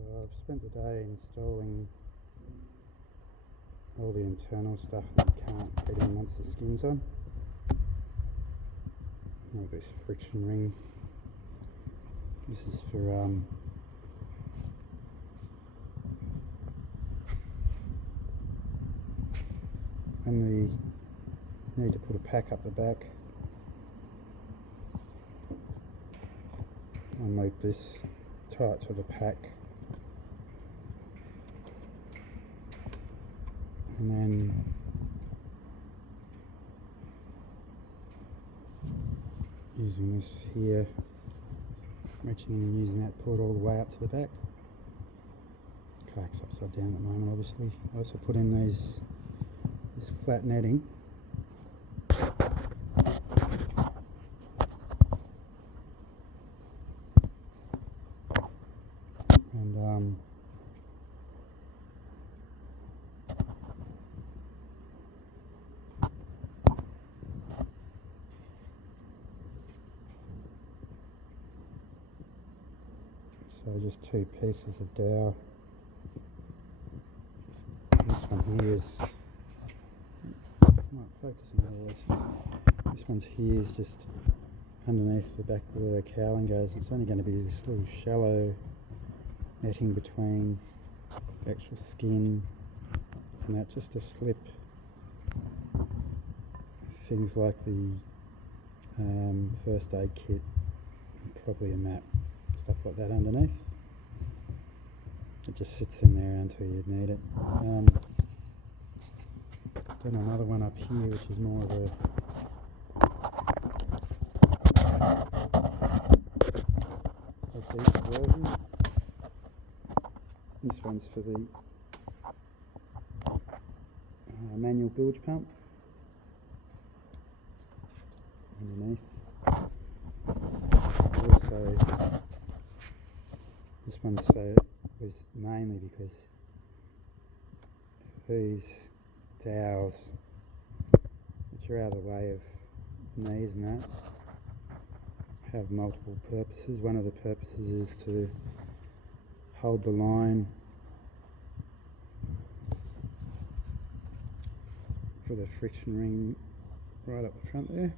So I've spent the day installing all the internal stuff that you can't get in once the skin's on. All this friction ring. This is for when we need to put a pack up the back, unloop this tight to the pack, and then using this here, reaching in and using that, pull it all the way up to the back. Kayak's upside down at the moment, obviously. I also put in this flat netting. And so just two pieces of dowel. This one here is not focusing all this. This one's here is just underneath the back where the cowling goes. It's only going to be this little shallow netting between the actual skin and that, just to slip things like the first aid kit, probably a map, stuff like that underneath. It just sits in there until you need it. Done another one up here, which is more of a deep version. This one's for the manual bilge pump underneath. Also, this one was mainly because these dowels, which are out of the way of knees and that, have multiple purposes. One of the purposes is to hold the line for the friction ring right up the front there.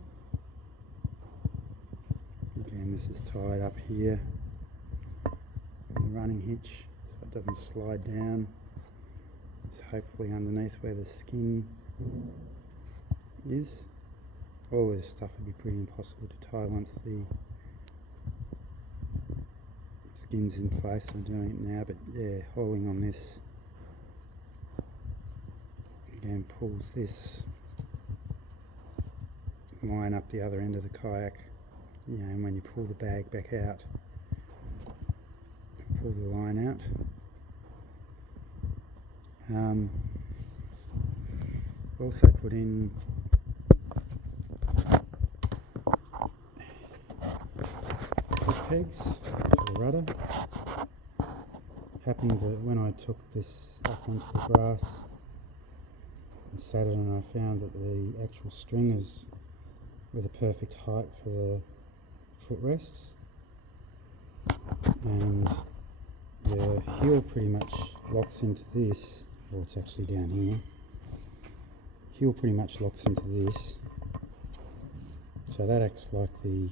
Again, this is tied up here on the running hitch so it doesn't slide down. It's hopefully underneath where the skin is. All this stuff would be pretty impossible to tie once the skin's in place. I'm doing it now, but yeah, hauling on this again pulls this line up the other end of the kayak. You know, and when you pull the bag back out, pull the line out. Also put in foot pegs for the rudder. Happened that when I took this up onto the grass and sat it, and I found that the actual stringers were the perfect height for the footrests, and the heel pretty much locks into this, or it's actually down here. Heel pretty much locks into this, so that acts like the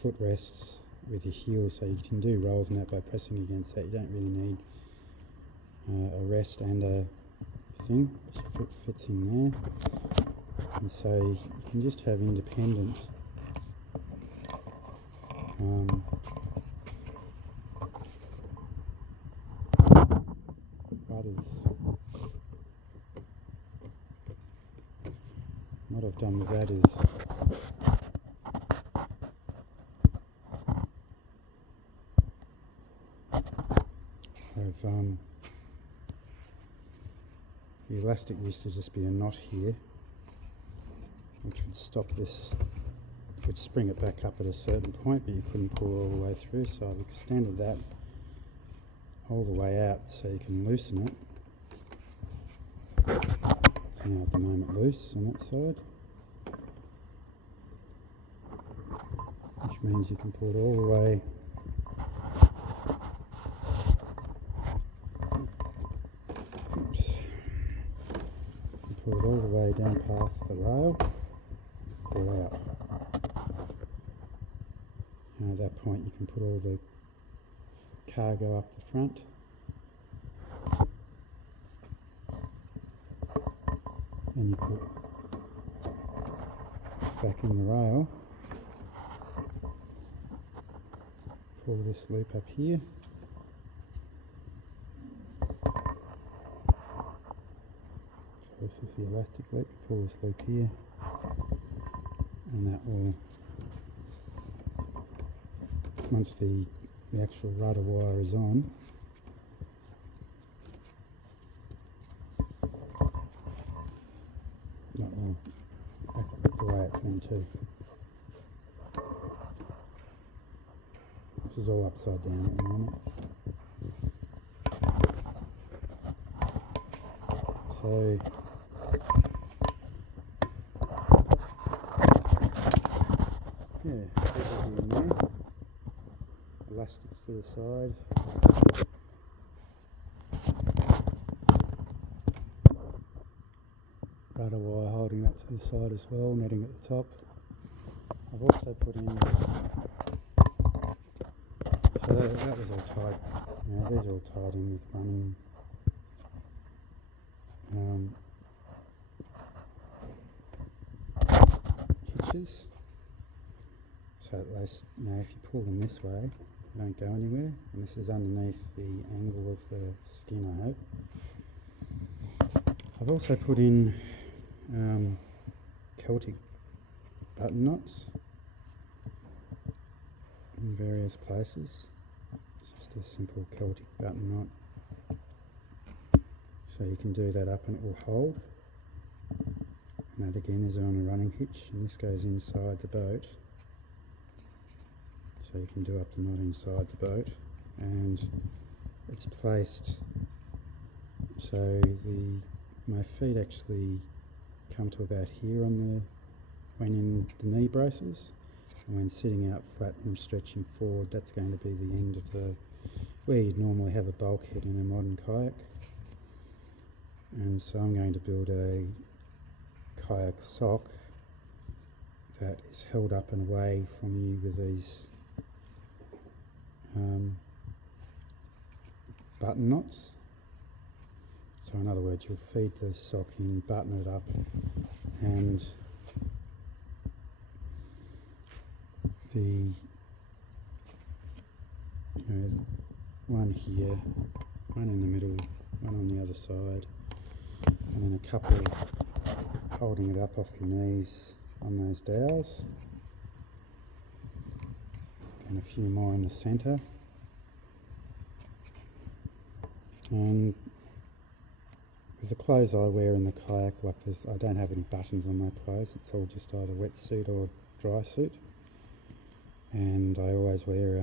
footrests with your heel, so you can do rolls and that by pressing against that. You don't really need a rest and a thing. Your foot fits in there, and so you can just have independent rudders. What I've done with that is the elastic used to just be a knot here, which would stop this, would spring it back up at a certain point, but you couldn't pull all the way through, so I've extended that all the way out so you can loosen it. It's now at the moment loose on that side, which means you can pull it all the way way down past the rail or out. And at that point you can put all the cargo up the front. Then you put this back in the rail. Pull this loop up here. So this is the elastic loop. Pull this loop here, and that will, once the actual rudder wire is on, that will act the way it's meant to. This is all upside down at the moment. So yeah, everything in there. Elastics to the side. Rudder wire holding that to the side as well, netting at the top. I've also put in, so that was all tied, these are all tied in with running hitches, so that they, if you pull them this way, they don't go anywhere, and this is underneath the angle of the skin, I hope. I've also put in Celtic button knots in various places. It's just a simple Celtic button knot. So you can do that up and it will hold. And that again is on a running hitch, and this goes inside the boat. So you can do up the knot inside the boat, and it's placed so my feet actually come to about here when in the knee braces, and when sitting out flat and stretching forward, that's going to be the end of where you'd normally have a bulkhead in a modern kayak. And so I'm going to build a kayak sock that is held up and away from you with these button knots. So in other words, you'll feed the sock in, button it up, and the one here, one in the middle, one on the other side, and then a couple holding it up off your knees on those dowels, and a few more in the centre. And with the clothes I wear in the kayak, like I don't have any buttons on my clothes, it's all just either wetsuit or dry suit. And I always wear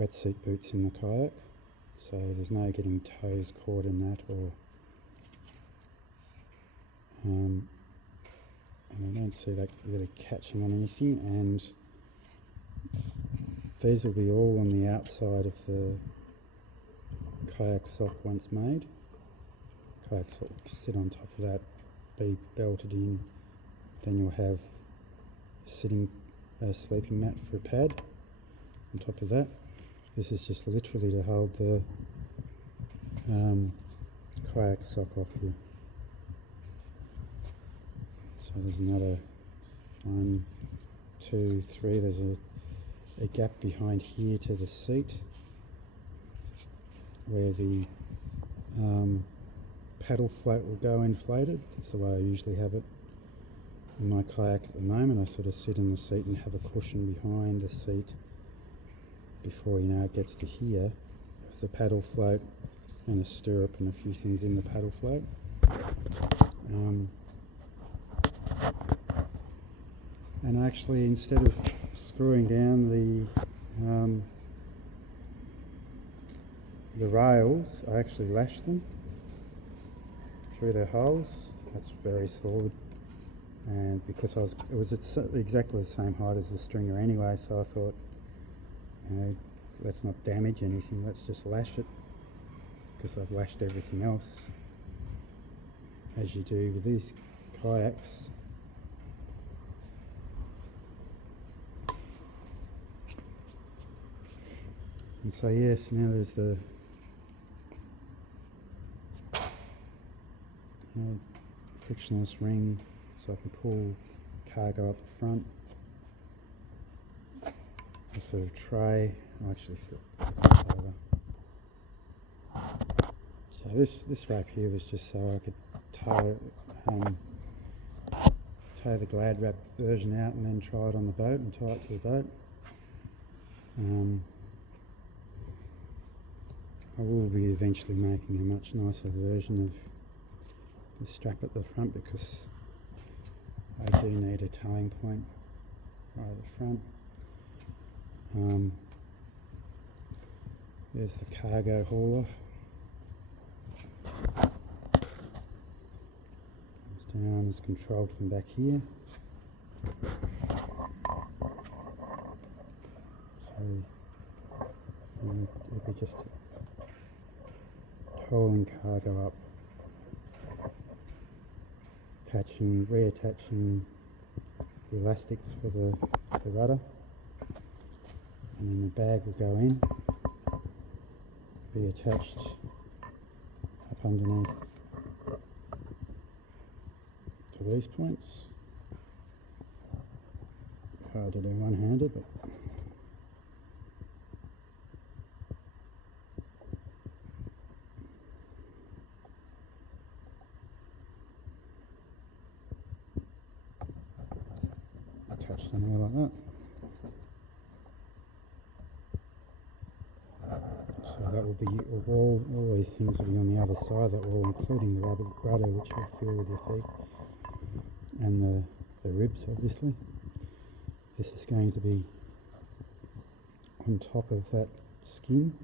wetsuit boots in the kayak, so there's no getting toes caught in that, or and I don't see that really catching on anything. And these will be all on the outside of the kayak sock once made. Kayak sock will sit on top of that, be belted in, then you'll have a sleeping mat for a pad on top of that. This is just literally to hold the kayak sock off here. So there's another 1, 2, 3, there's a gap behind here to the seat where the paddle float will go inflated. That's the way I usually have it in my kayak at the moment. I sort of sit in the seat and have a cushion behind the seat before it gets to here, with the paddle float and a stirrup and a few things in the paddle float. And actually, instead of screwing down the rails, I actually lash them through their holes. That's very solid, and because it was exactly the same height as the stringer anyway, so I thought, let's not damage anything, let's just lash it, because I've lashed everything else. as you do with these kayaks. And so yes, now there's the frictionless ring, so I can pull cargo up the front. A sort of tray. I'll actually flip this over. So this wrap here was just so I could tow the Glad wrap version out and then try it on the boat and tie it to the boat. I will be eventually making a much nicer version of the strap at the front, because I do need a towing point right at the front. There's the cargo hauler. Comes down, is controlled from back here. So it'll be just hauling cargo up, reattaching the elastics for the rudder, and then the bag will go in, be attached up underneath to these points. Hard to do one-handed, but attached on there like that. So that will be all these things will be on the other side, that will, including the rudder, which will fill with your feet, and the ribs, obviously. This is going to be on top of that skin,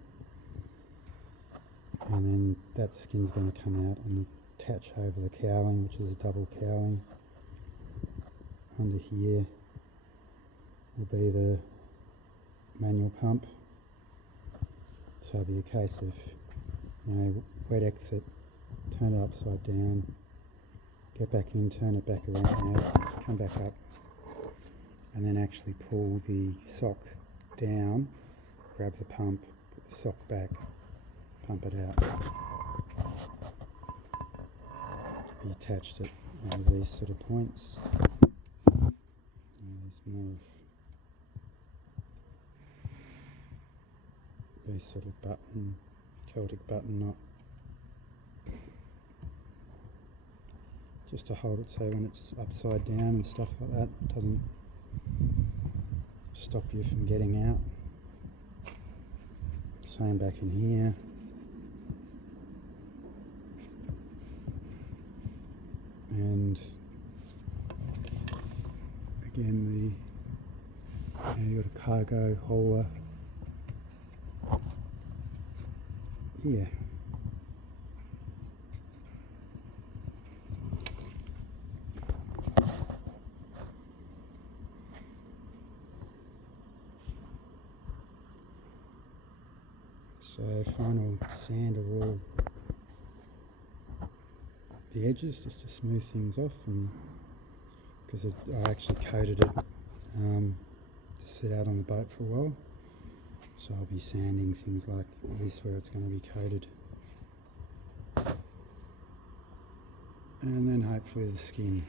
and then that skin's going to come out and attach over the cowling, which is a double cowling. Under here will be the manual pump. So it'll be a case of, wet exit, turn it upside down, get back in, turn it back around out, come back up, and then actually pull the sock down, grab the pump, put the sock back, pump it out. Be attached at one of these sort of points. And there's more of these sort of Celtic button knot, just to hold it so when it's upside down and stuff like that, it doesn't stop you from getting out. Same back in here. And again, you've got a cargo hauler here. So final sand of all the edges, just to smooth things off, and because I actually coated it to sit out on the boat for a while, so I'll be sanding things like this where it's going to be coated, and then hopefully the skin.